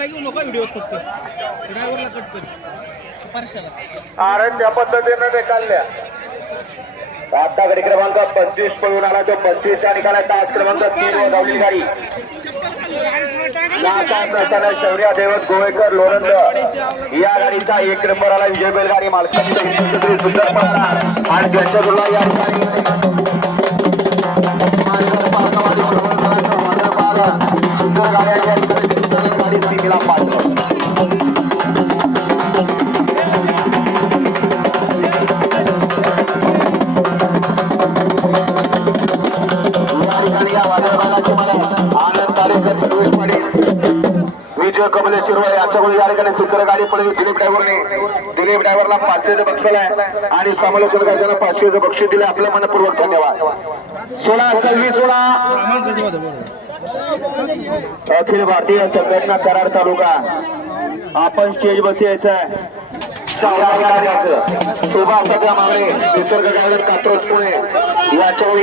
ड्रायव्हरला घेऊ नका व्हिडिओ फक्त. ड्रायव्हरला कट कर. परशाला अरे त्या पद्धतीनं निकालल्या. आता गडी क्रमांक पंचवीस पळून आला तो पंचवीसच्या निकाला तास क्रमांक तीन वर धावली गाडी. नासा प्रसन्न शौर्य देवत गोवेकर लोणंद. या गाडीचा एक नंबर आला विजय बैलगाडी मालकाची सुंदर पडला आणि त्यांच्या या ठिकाणी. सुंदर गाड्या विजय कमले शिरवाय याच्यामुळे या ठिकाणी सुंदर गाडी पडली. दिलीप ड्रायव्हरने दिलीप ड्रायव्हरला पाचशेचं आहे आणि समालोचन करताना पाचशेचं बक्षीस दिलं. आपलं मनपूर्वक धन्यवाद. सोळा सव्वीस सोळा. अखिल भारतीय संघटना कराड तालुका. आपण स्टेज बस यायचं सुभाष मागणे निसर्ग गार्डन कात्रज पुणे. याच्यामुळे